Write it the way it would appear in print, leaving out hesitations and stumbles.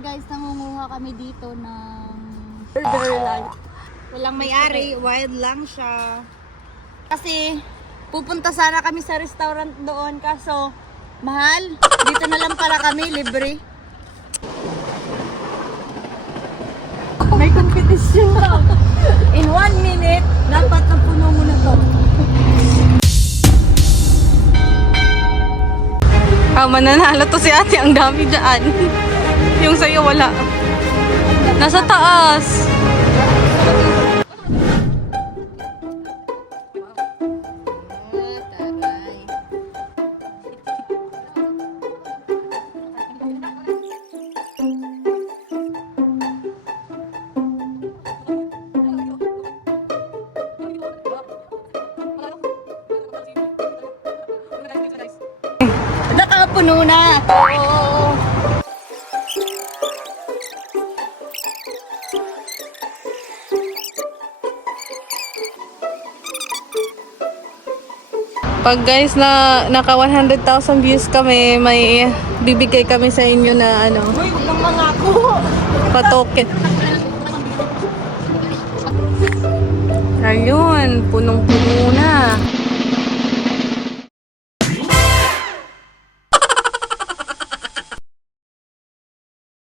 guys, nangunguha kami dito ng burger life. Walang may-ari, wild lang siya. Kasi pupunta sana kami sa restaurant doon kaso mahal. Dito na lang para kami, libre. May competition daw. In 1 minute, dapat napuno mo na to. Mananalo to si ate, ang dami dyan. Yung sa'yo wala. Nasa taas. Nakapuno na. Oh. Pag guys na naka 100,000 views kami, may bibigay kami sa inyo na ano, Uy, huwag kang mangako. pa-token. Ayun, punong-puno na.